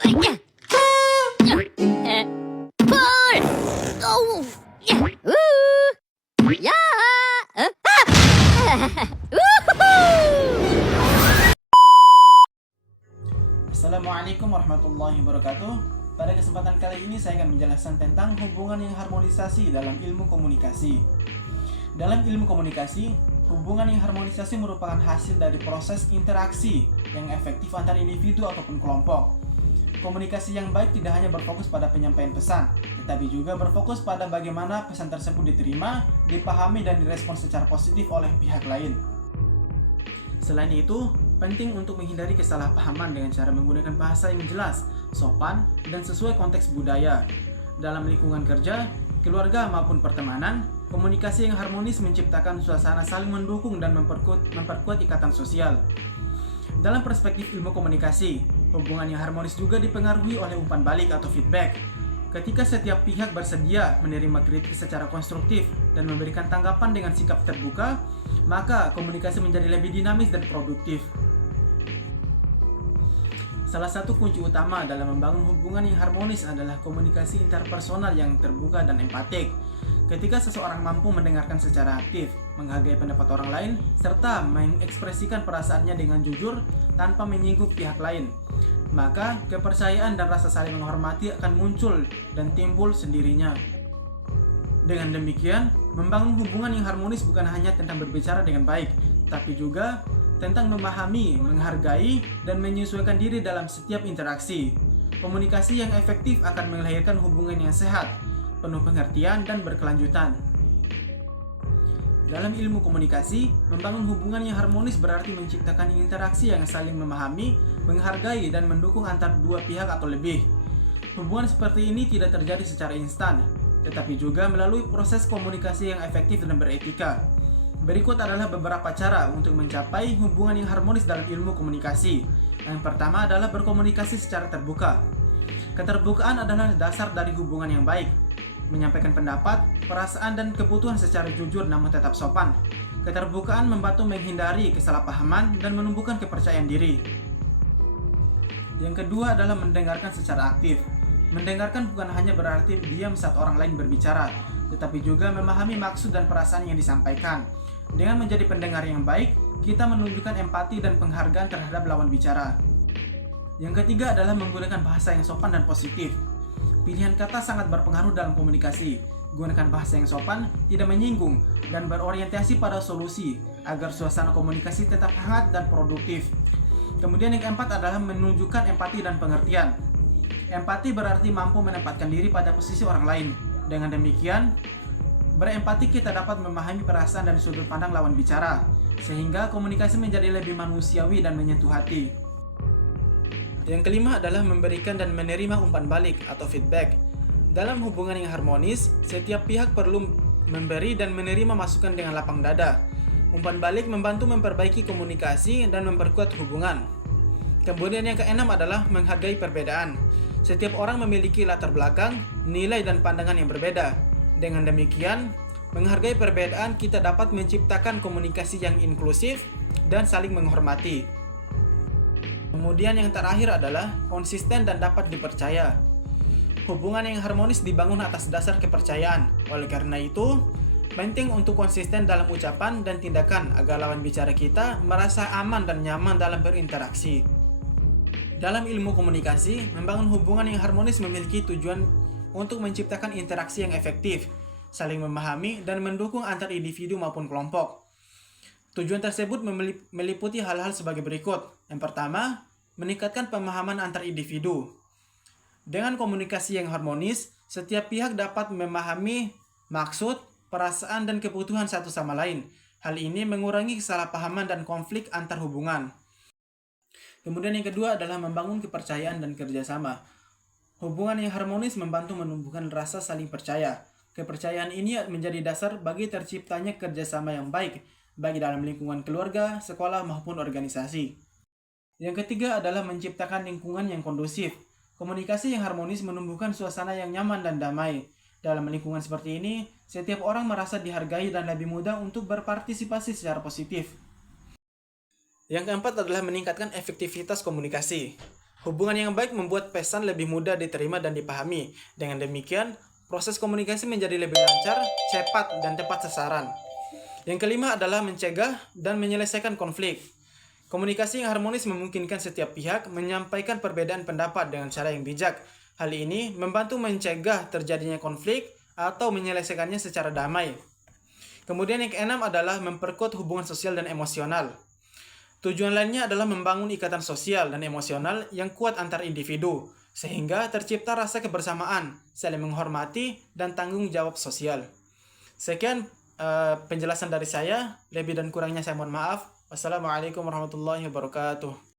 Pul! Oh! Ya! Assalamualaikum warahmatullahi wabarakatuh. Pada kesempatan kali ini saya akan menjelaskan tentang hubungan yang harmonisasi dalam ilmu komunikasi. Dalam ilmu komunikasi, hubungan yang harmonisasi merupakan hasil dari proses interaksi yang efektif antar individu ataupun kelompok. Komunikasi yang baik tidak hanya berfokus pada penyampaian pesan, tetapi juga berfokus pada bagaimana pesan tersebut diterima, dipahami, dan direspon secara positif oleh pihak lain. Selain itu, penting untuk menghindari kesalahpahaman dengan cara menggunakan bahasa yang jelas, sopan, dan sesuai konteks budaya. Dalam lingkungan kerja, keluarga maupun pertemanan, komunikasi yang harmonis menciptakan suasana saling mendukung dan memperkuat ikatan sosial. Dalam perspektif ilmu komunikasi, hubungan yang harmonis juga dipengaruhi oleh umpan balik atau feedback. Ketika setiap pihak bersedia menerima kritik secara konstruktif dan memberikan tanggapan dengan sikap terbuka, maka komunikasi menjadi lebih dinamis dan produktif. Salah satu kunci utama dalam membangun hubungan yang harmonis adalah komunikasi interpersonal yang terbuka dan empatik. Ketika seseorang mampu mendengarkan secara aktif, menghargai pendapat orang lain, serta mengekspresikan perasaannya dengan jujur tanpa menyinggung pihak lain, maka kepercayaan dan rasa saling menghormati akan muncul dan timbul sendirinya. Dengan demikian, membangun hubungan yang harmonis bukan hanya tentang berbicara dengan baik, tapi juga tentang memahami, menghargai, dan menyesuaikan diri dalam setiap interaksi. Komunikasi yang efektif akan melahirkan hubungan yang sehat, penuh pengertian, dan berkelanjutan. Dalam ilmu komunikasi, membangun hubungan yang harmonis berarti menciptakan interaksi yang saling memahami, menghargai, dan mendukung antar dua pihak atau lebih. Hubungan seperti ini tidak terjadi secara instan, tetapi juga melalui proses komunikasi yang efektif dan beretika. Berikut adalah beberapa cara untuk mencapai hubungan yang harmonis dalam ilmu komunikasi. Yang pertama adalah berkomunikasi secara terbuka. Keterbukaan adalah dasar dari hubungan yang baik. Menyampaikan pendapat, perasaan, dan kebutuhan secara jujur namun tetap sopan. Keterbukaan membantu menghindari kesalahpahaman dan menumbuhkan kepercayaan diri. Yang kedua adalah mendengarkan secara aktif. Mendengarkan bukan hanya berarti diam saat orang lain berbicara, tetapi juga memahami maksud dan perasaan yang disampaikan. Dengan menjadi pendengar yang baik, kita menunjukkan empati dan penghargaan terhadap lawan bicara. Yang ketiga adalah menggunakan bahasa yang sopan dan positif. Pilihan kata sangat berpengaruh dalam komunikasi. Gunakan bahasa yang sopan, tidak menyinggung, dan berorientasi pada solusi agar suasana komunikasi tetap hangat dan produktif. Kemudian yang keempat adalah menunjukkan empati dan pengertian. Empati berarti mampu menempatkan diri pada posisi orang lain. Dengan demikian, berempati kita dapat memahami perasaan dan sudut pandang lawan bicara, sehingga komunikasi menjadi lebih manusiawi dan menyentuh hati. Yang kelima adalah memberikan dan menerima umpan balik atau feedback. Dalam hubungan yang harmonis, setiap pihak perlu memberi dan menerima masukan dengan lapang dada. Umpan balik membantu memperbaiki komunikasi dan memperkuat hubungan. Kemudian yang keenam adalah menghargai perbedaan. Setiap orang memiliki latar belakang, nilai, dan pandangan yang berbeda. Dengan demikian, menghargai perbedaan kita dapat menciptakan komunikasi yang inklusif dan saling menghormati. Kemudian yang terakhir adalah konsisten dan dapat dipercaya. Hubungan yang harmonis dibangun atas dasar kepercayaan. Oleh karena itu, penting untuk konsisten dalam ucapan dan tindakan agar lawan bicara kita merasa aman dan nyaman dalam berinteraksi. Dalam ilmu komunikasi, membangun hubungan yang harmonis memiliki tujuan untuk menciptakan interaksi yang efektif, saling memahami, dan mendukung antar individu maupun kelompok. Tujuan tersebut meliputi hal-hal sebagai berikut. Yang pertama, meningkatkan pemahaman antar individu. Dengan komunikasi yang harmonis, setiap pihak dapat memahami maksud, perasaan, dan kebutuhan satu sama lain. Hal ini mengurangi kesalahpahaman dan konflik antar hubungan. Kemudian yang kedua adalah membangun kepercayaan dan kerjasama. Hubungan yang harmonis membantu menumbuhkan rasa saling percaya. Kepercayaan ini menjadi dasar bagi terciptanya kerjasama yang baik, baik dalam lingkungan keluarga, sekolah, maupun organisasi. Yang ketiga adalah menciptakan lingkungan yang kondusif. Komunikasi yang harmonis menumbuhkan suasana yang nyaman dan damai. Dalam lingkungan seperti ini, setiap orang merasa dihargai dan lebih mudah untuk berpartisipasi secara positif. Yang keempat adalah meningkatkan efektivitas komunikasi. Hubungan yang baik membuat pesan lebih mudah diterima dan dipahami. Dengan demikian, proses komunikasi menjadi lebih lancar, cepat, dan tepat sasaran. Yang kelima adalah mencegah dan menyelesaikan konflik. Komunikasi yang harmonis memungkinkan setiap pihak menyampaikan perbedaan pendapat dengan cara yang bijak. Hal ini membantu mencegah terjadinya konflik atau menyelesaikannya secara damai. Kemudian yang keenam adalah memperkuat hubungan sosial dan emosional. Tujuan lainnya adalah membangun ikatan sosial dan emosional yang kuat antar individu, sehingga tercipta rasa kebersamaan, saling menghormati, dan tanggung jawab sosial. Sekian penjelasan dari saya, lebih dan kurangnya saya mohon maaf. Wassalamualaikum warahmatullahi wabarakatuh.